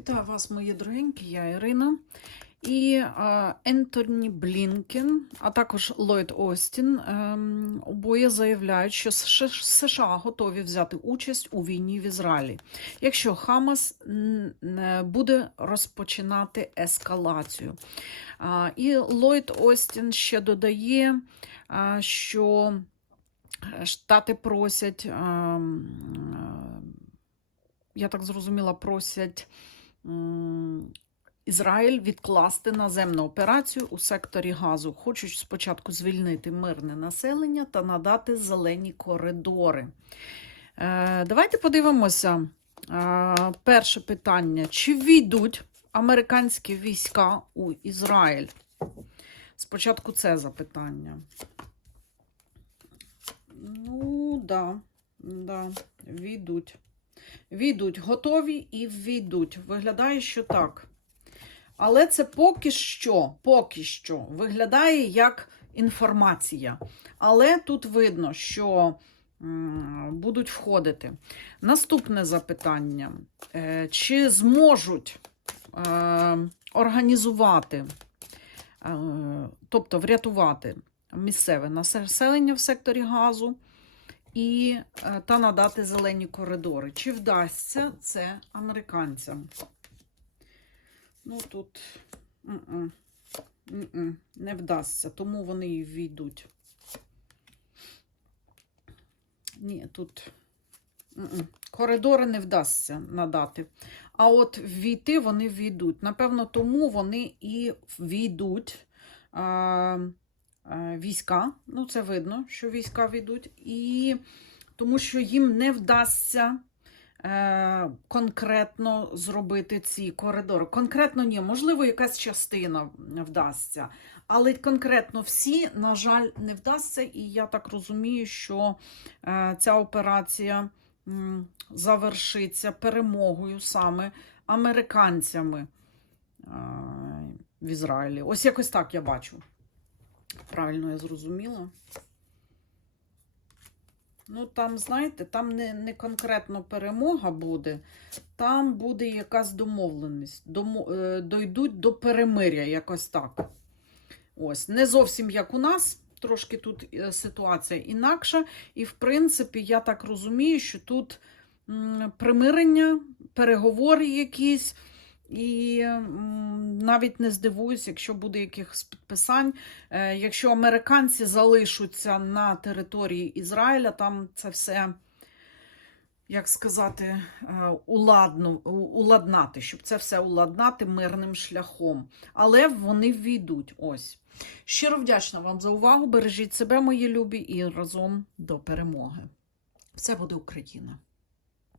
Вітаю вас, мої дорогенькі, я Ірина. І е, Ентоні Блінкен, а також Ллойд Остін ем, обоє заявляють, що США готові взяти участь у війні в Ізраїлі, якщо Хамас буде розпочинати ескалацію. А, і Ллойд Остін ще додає, а, що Штати просять, ем, е, я так зрозуміла, просять Ізраїль відкласти наземну операцію у секторі газу. Хочуть спочатку звільнити мирне населення та надати зелені коридори. Е, Давайте подивимося. Е, Перше питання: чи війдуть американські війська у Ізраїль? Спочатку це запитання. Ну, да, да, війдуть. Війдуть, готові і війдуть. Виглядає, що так. Але це поки що, поки що виглядає як інформація. Але тут видно, що будуть входити. Наступне запитання: Е, чи зможуть е, організувати, е, тобто врятувати місцеве населення в секторі газу і е, та надати зелені коридори. Чи вдасться це американцям? Ну тут м-м, м-м, не вдасться, тому вони і війдуть. Ні, тут м-м, коридори не вдасться надати. А от війти вони війдуть. Напевно, тому вони і війдуть. Війська, ну це видно, що війська війдуть, і тому що їм не вдасться е, конкретно зробити ці коридори. Конкретно ні, можливо, якась частина вдасться, але конкретно всі, на жаль, не вдасться. І я так розумію, що е, ця операція завершиться перемогою саме американцями е, в Ізраїлі. Ось якось так я бачу. Правильно я зрозуміла. Ну, там, знаєте, там не, не конкретно перемога буде, там буде якась домовленість. Домо, е, дойдуть до перемиря, якось так. Ось, не зовсім як у нас, трошки тут е, ситуація інакша. І, в принципі, я так розумію, що тут примирення, переговори якісь. І навіть не здивуюсь, якщо буде якихось підписань. Е, якщо американці залишаться на території Ізраїля, там це все, як сказати, е, уладну, уладнати, щоб це все уладнати мирним шляхом. Але вони ввійдуть. Ось. Щиро вдячна вам за увагу. Бережіть себе, мої любі, і разом до перемоги. Все буде Україна!